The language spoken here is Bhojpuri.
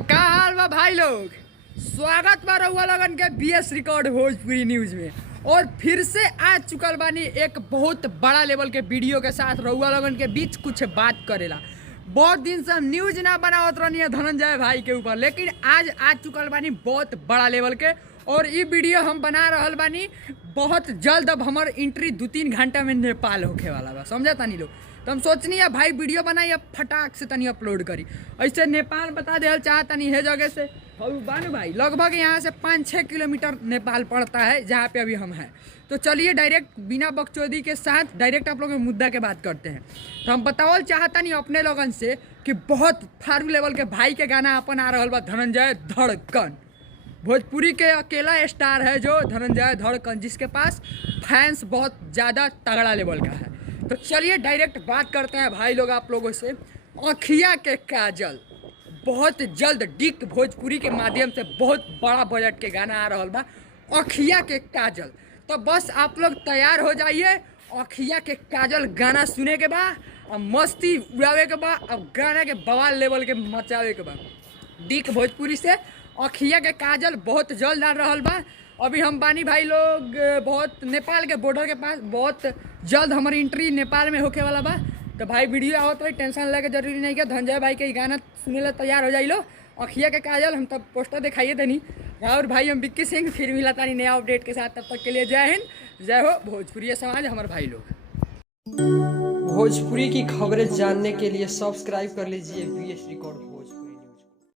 का हाल बा भाई लोग। स्वागत बा रउआ लगन के बीएस रिकॉर्ड भोजपुरी न्यूज में। और फिर से आ चुकल बानी एक बहुत बड़ा लेवल के वीडियो के साथ रउआ लगन के बीच कुछ बात करेला। बहुत दिन से हम न्यूज ना बनावत रहनी है धनंजय भाई के ऊपर, लेकिन आज आ चुकल बानी बहुत बड़ा लेवल के। और ये वीडियो हम बना रहल बानी बहुत जल्द। अब हमार एंट्री 2-3 घंटा में नेपाल होके वाला बा, समझा तानी लोग। तो हम सोचनी है भाई वीडियो बनाई अब फटाक से तनी अपलोड करी। ऐसे नेपाल बता दे चाहतनी है जगह से बानू भाई लगभग यहाँ से 5-6 किलोमीटर नेपाल पड़ता है जहाँ पे अभी हम हैं। तो चलिए डायरेक्ट बिना बकचोदी के साथ डायरेक्ट आप लोग के मुद्दा के बात करते हैं। तो हम बतावल चाहता नहीं अपने लोगन से कि बहुत फारू लेवल के भाई के गाना अपन आ रहा बा धनंजय धड़कन। भोजपुरी के अकेला स्टार है जो धनंजय धड़कन, जिसके पास फैंस बहुत ज़्यादा तगड़ा लेवल का है। तो चलिए डायरेक्ट बात करते हैं भाई लोग आप लोगों से। अखिया के काजल बहुत जल्द डिक भोजपुरी के माध्यम से बहुत बड़ा बजट के गाना आ रहा बा अखिया के काजल। तो बस आप लोग तैयार हो जाइए। अखिया के काजल गाना सुने के बाद अब मस्ती उड़ावे के बाद अब गाना के बवाल लेवल के मचावे के बाद डिक भोजपुरी से अखिया के काजल बहुत जल्द आ रहा बा। अभी हम बानी भाई लोग बहुत नेपाल के बॉर्डर के पास, बहुत जल्द हमारी एंट्री नेपाल में होके वाला बा। तो भाई वीडियो आओ तो टेंशन लेके जरूरी नहीं कि धनंजय भाई के गाना सुने ला तैयार हो जाइलो। अखिया के काजल हम तब पोस्टर दिखाइए देनी। और भाई हम विक्की सिंह फिर मिला तानी नया अपडेट के साथ। तब तक के लिए जय हिंद, जय हो भोजपुरी समाज हमारे भाई लोग। भोजपुरी की खबरें जानने के लिए सब्सक्राइब कर लीजिए बीएस रिकॉर्ड।